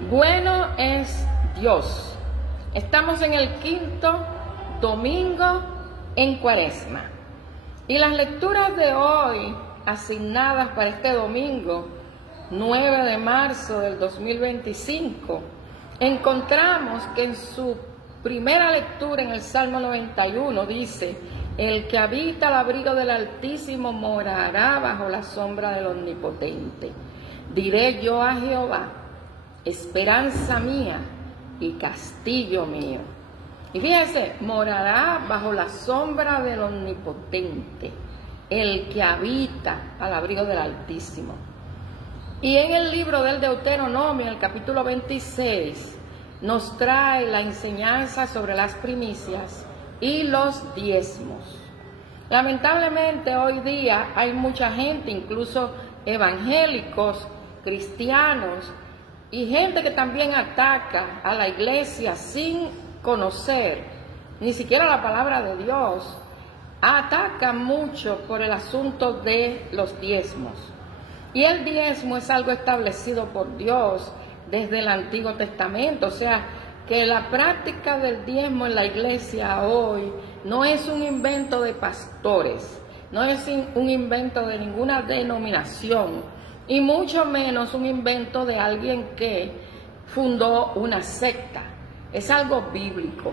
Bueno es Dios. Estamos en el quinto domingo en Cuaresma. Y las lecturas de hoy, asignadas para este domingo, 9 de marzo del 2025, encontramos que en su primera lectura en el Salmo 91 dice: el que habita al abrigo del Altísimo morará bajo la sombra del Omnipotente. Diré yo a Jehová, esperanza mía y castillo mío. Y fíjense, morará bajo la sombra del Omnipotente, el que habita al abrigo del Altísimo. Y en el libro del Deuteronomio, en el capítulo 26, nos trae la enseñanza sobre las primicias y los diezmos. Lamentablemente hoy día hay mucha gente, incluso evangélicos, cristianos, y gente que también ataca a la iglesia sin conocer ni siquiera la palabra de Dios. Ataca mucho por el asunto de los diezmos. Y el diezmo es algo establecido por Dios desde el Antiguo Testamento. O sea, que la práctica del diezmo en la iglesia hoy no es un invento de pastores, no es un invento de ninguna denominación, y mucho menos un invento de alguien que fundó una secta. Es algo bíblico,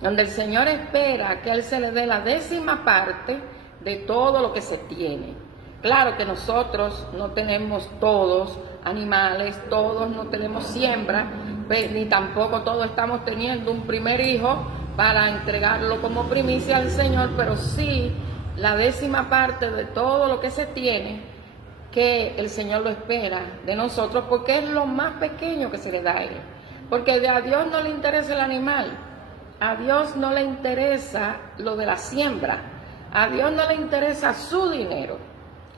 donde el Señor espera que a Él se le dé la 10ª parte de todo lo que se tiene. Claro que nosotros no tenemos todos animales, todos no tenemos siembra, ni tampoco todos estamos teniendo un primer hijo para entregarlo como primicia al Señor, pero sí la 10ª parte de todo lo que se tiene, que el Señor lo espera de nosotros, porque es lo más pequeño que se le da a Él. Porque a Dios no le interesa el animal, a Dios no le interesa lo de la siembra, a Dios no le interesa su dinero,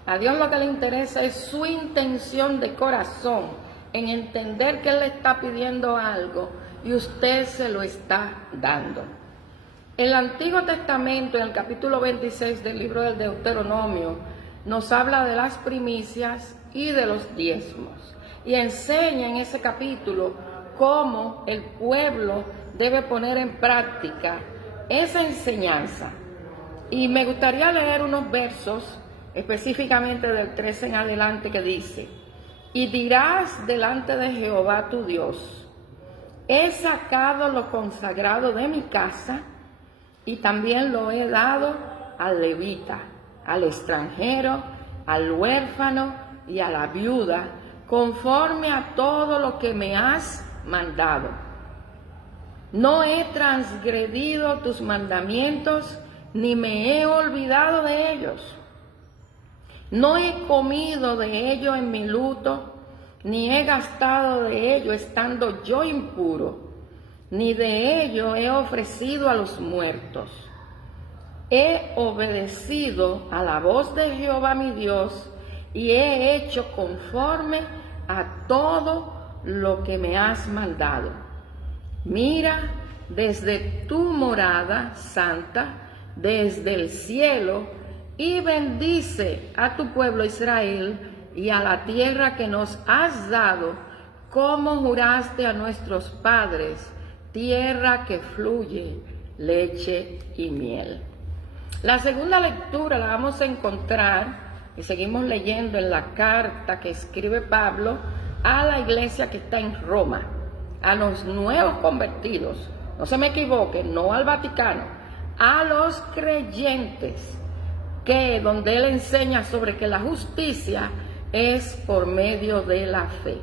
a Dios lo que le interesa es su intención de corazón, en entender que Él le está pidiendo algo y usted se lo está dando. El Antiguo Testamento, en el capítulo 26 del libro del Deuteronomio, nos habla de las primicias y de los diezmos, y enseña en ese capítulo cómo el pueblo debe poner en práctica esa enseñanza. Y me gustaría leer unos versos, específicamente del 13 en adelante, que dice: y dirás delante de Jehová tu Dios, he sacado lo consagrado de mi casa, y también lo he dado al levita, al extranjero, al huérfano y a la viuda, conforme a todo lo que me has mandado. No he transgredido tus mandamientos, ni me he olvidado de ellos. No he comido de ello en mi luto, ni he gastado de ello estando yo impuro, ni de ello he ofrecido a los muertos. He obedecido a la voz de Jehová mi Dios, y he hecho conforme a todo lo que me has mandado. Mira desde tu morada santa, desde el cielo, y bendice a tu pueblo Israel y a la tierra que nos has dado, como juraste a nuestros padres, tierra que fluye leche y miel. La segunda lectura la vamos a encontrar, y seguimos leyendo, en la carta que escribe Pablo a la iglesia que está en Roma, a los nuevos convertidos, no se me equivoque, no al Vaticano, a los creyentes, que donde él enseña sobre que la justicia es por medio de la fe.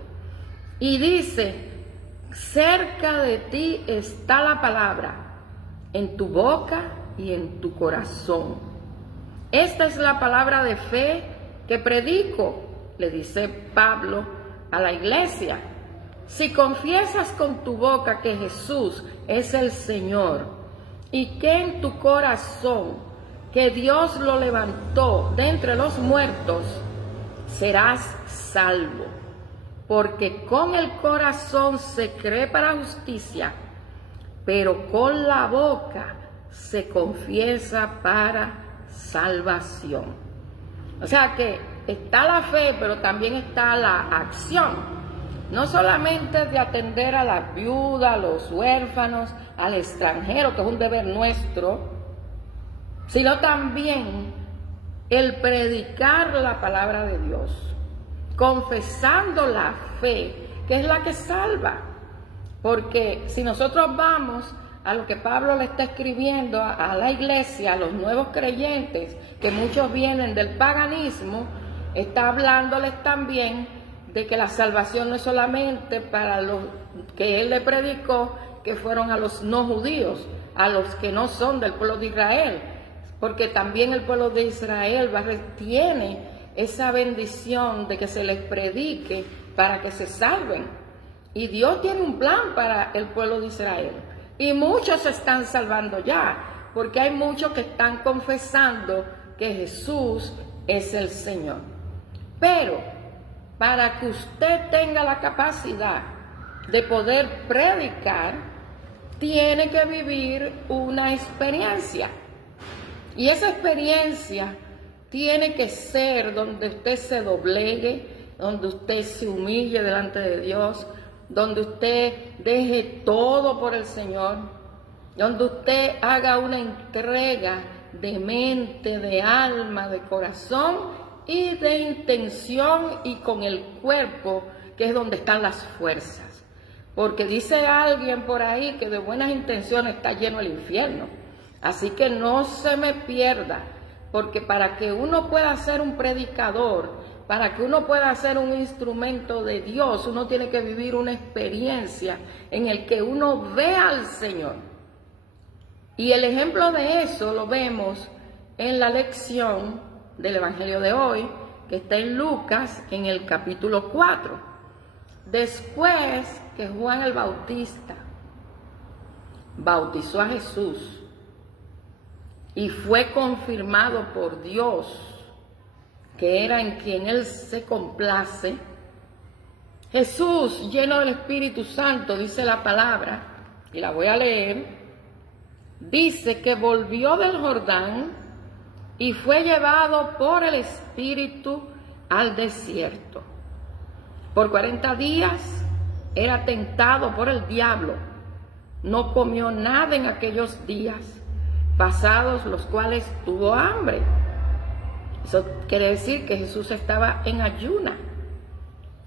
Y dice: cerca de ti está la palabra, en tu boca y en tu corazón. Esta es la palabra de fe que predico, le dice Pablo a la iglesia. Si confiesas con tu boca que Jesús es el Señor, y que en tu corazón que Dios lo levantó de entre los muertos, serás salvo. Porque con el corazón se cree para justicia, pero con la boca se confiesa para salvación. O sea que está la fe, pero también está la acción. no solamente de atender a las viudas, a los huérfanos, al extranjero, que es un deber nuestro, sino también el predicar la palabra de Dios, confesando la fe, que es la que salva. Porque si nosotros vamos a lo que Pablo le está escribiendo a la iglesia, a los nuevos creyentes, que muchos vienen del paganismo, está hablándoles también de que la salvación no es solamente para los que él le predicó, que fueron a los no judíos, a los que no son del pueblo de Israel, porque también el pueblo de Israel tiene esa bendición de que se les predique para que se salven. Y Dios tiene un plan para el pueblo de Israel. Y muchos se están salvando ya, porque hay muchos que están confesando que Jesús es el Señor. Pero para que usted tenga la capacidad de poder predicar, tiene que vivir una experiencia. Y esa experiencia tiene que ser donde usted se doblegue, donde usted se humille delante de Dios, donde usted deje todo por el Señor, donde usted haga una entrega de mente, de alma, de corazón y de intención, y con el cuerpo, que es donde están las fuerzas. Porque dice alguien por ahí que de buenas intenciones está lleno el infierno. Así que no se me pierda, porque para que uno pueda ser un predicador, para que uno pueda ser un instrumento de Dios, uno tiene que vivir una experiencia en el que uno vea al Señor. Y el ejemplo de eso lo vemos en la lección del Evangelio de hoy, que está en Lucas, en el capítulo 4. Después que Juan el Bautista bautizó a Jesús y fue confirmado por Dios, que era en quien Él se complace, Jesús, lleno del Espíritu Santo, dice la palabra, y la voy a leer, dice que volvió del Jordán y fue llevado por el Espíritu al desierto. Por 40 días era tentado por el diablo. No comió nada en aquellos días, pasados los cuales tuvo hambre. Eso quiere decir que Jesús estaba en ayuna.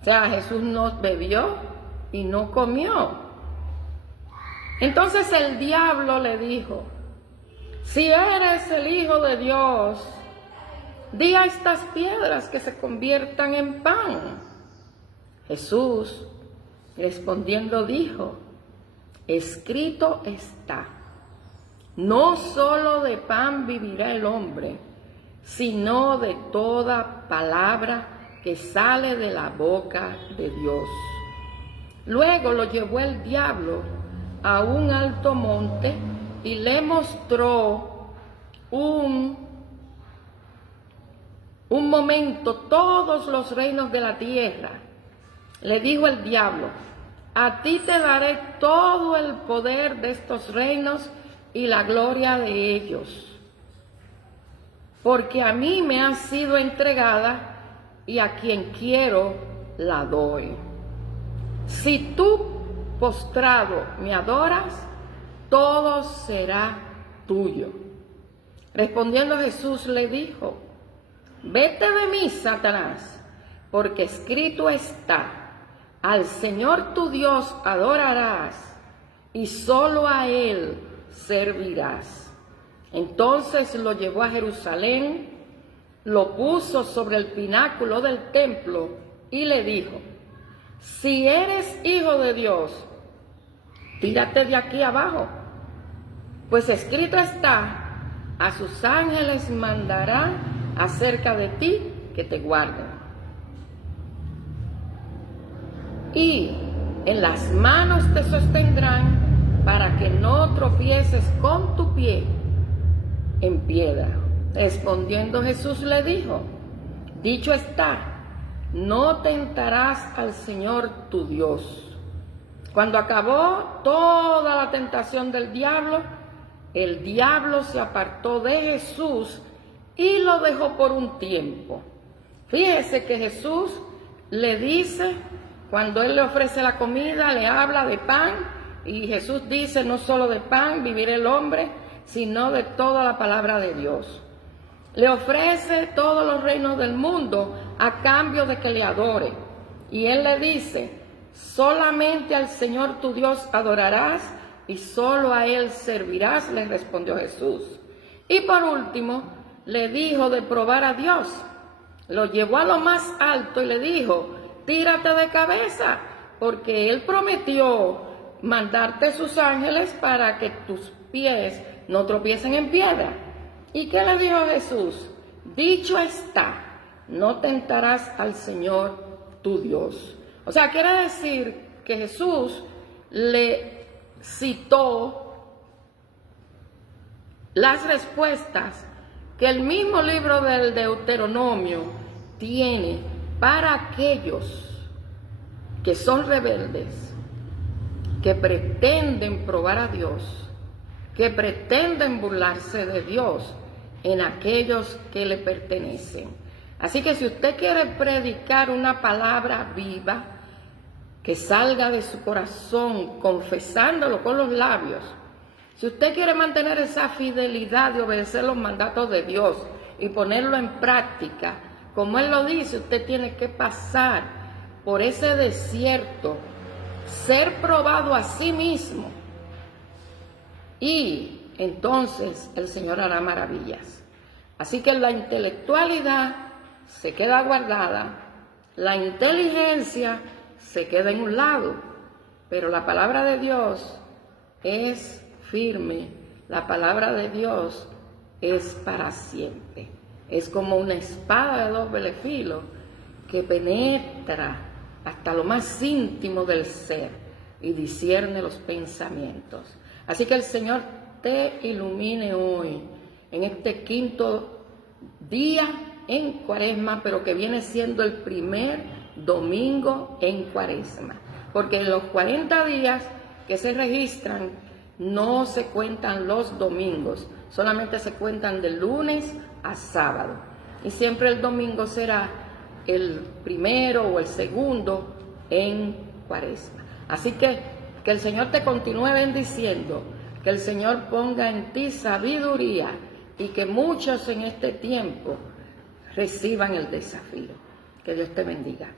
O sea, Jesús no bebió y no comió. Entonces el diablo le dijo: si eres el Hijo de Dios, di a estas piedras que se conviertan en pan. Jesús, respondiendo, dijo: escrito está, no solo de pan vivirá el hombre, sino de toda palabra que sale de la boca de Dios. Luego lo llevó el diablo a un alto monte y le mostró un momento todos los reinos de la tierra. Le dijo el diablo: a ti te daré todo el poder de estos reinos y la gloria de ellos, porque a mí me ha sido entregada y a quien quiero la doy. Si tú, postrado, me adoras, todo será tuyo. Respondiendo Jesús le dijo: vete de mí, Satanás, porque escrito está: al Señor tu Dios adorarás y solo a Él servirás. Entonces lo llevó a Jerusalén, lo puso sobre el pináculo del templo y le dijo: si eres hijo de Dios, tírate de aquí abajo, pues escrito está: a sus ángeles mandará acerca de ti que te guarden, y en las manos te sostendrán para que no tropieces con tu pie en piedra. Respondiendo Jesús le dijo: dicho está, no tentarás al Señor tu Dios. Cuando acabó toda la tentación del diablo, el diablo se apartó de Jesús y lo dejó por un tiempo. Fíjese que Jesús le dice Cuando Él le ofrece la comida, le habla de pan, y Jesús dice, no solo de pan vivirá el hombre, sino de toda la palabra de Dios. Le ofrece todos los reinos del mundo a cambio de que le adore. Y Él le dice, solamente al Señor tu Dios adorarás y solo a Él servirás, le respondió Jesús. Y por último, le dijo de probar a Dios. Lo llevó a lo más alto y le dijo, tírate de cabeza, porque Él prometió mandarte sus ángeles para que tus pies no tropiecen en piedra. ¿Y qué le dijo Jesús? Dicho está, no tentarás al Señor tu Dios. O sea, quiere decir que Jesús le citó las respuestas que el mismo libro del Deuteronomio tiene para aquellos que son rebeldes, que pretenden probar a Dios, que pretenden burlarse de Dios en aquellos que le pertenecen. Así que si usted quiere predicar una palabra viva, que salga de su corazón, confesándolo con los labios, si usted quiere mantener esa fidelidad de obedecer los mandatos de Dios y ponerlo en práctica, como Él lo dice, usted tiene que pasar por ese desierto, ser probado a sí mismo, y entonces el Señor hará maravillas. Así que la intelectualidad se queda guardada, la inteligencia se queda en un lado, pero la palabra de Dios es firme, la palabra de Dios es para siempre. Es como una espada de doble filo que penetra hasta lo más íntimo del ser y discierne los pensamientos. Así que el Señor te ilumine hoy en este quinto día en Cuaresma, pero que viene siendo el primer domingo en Cuaresma, porque en los 40 días que se registran no se cuentan los domingos, solamente se cuentan de lunes a sábado, y siempre el domingo será el primero o el segundo en Cuaresma. Así que el Señor te continúe bendiciendo, que el Señor ponga en ti sabiduría y que muchos en este tiempo reciban el desafío. Que Dios te bendiga.